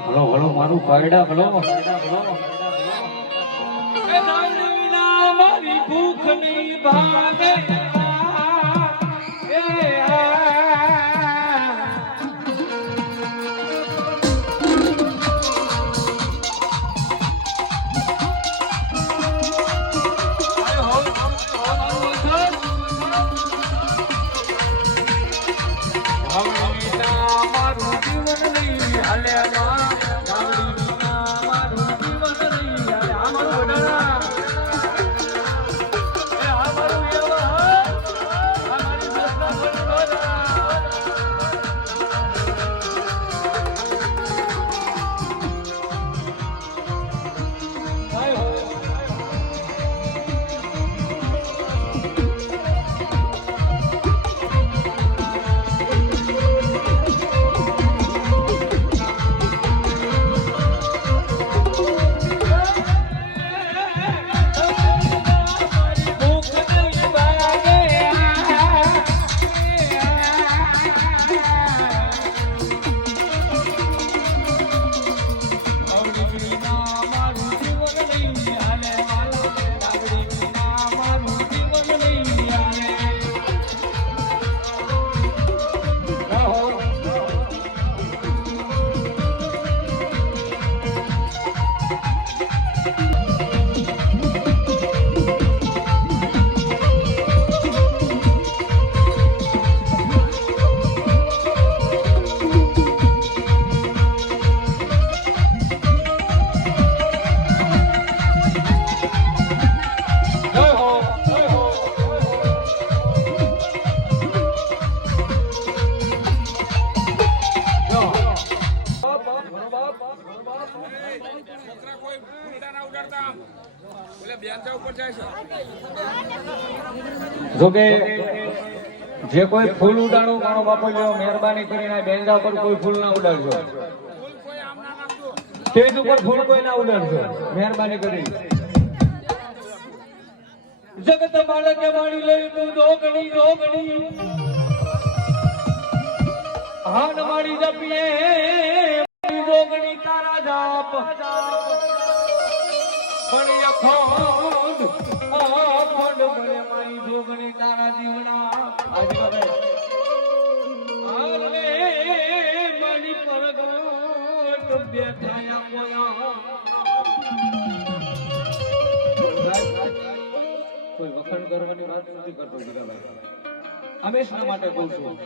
ભલો ભલો મારું પાયડા ભલો મારી ભૂખ નહીં ભાગે જોકે જે કોઈ ફૂલ ઉડાડો મારો બાપો લ્યો મહેરબાની કરીને બેંડા ઉપર કોઈ ફૂલ ના ઉડાડજો સ્ટેજ ઉપર ફૂલ કોઈ ના ઉડાડજો મહેરબાની કરી જગત બાળકે વાળી લઈ તું રોગણી રોગણી હાન મારી જપીએ રોગણી તારા જાપ પણ અખંડ અખંડ મને મારી જોગણી તારા જીવના આજે આલે મારી પરગટ બેઠાયા કોયા કોઈ વખણ કરવાની વાત નથી કરતો જીગાભાઈ હંમેશા માટે કહું છું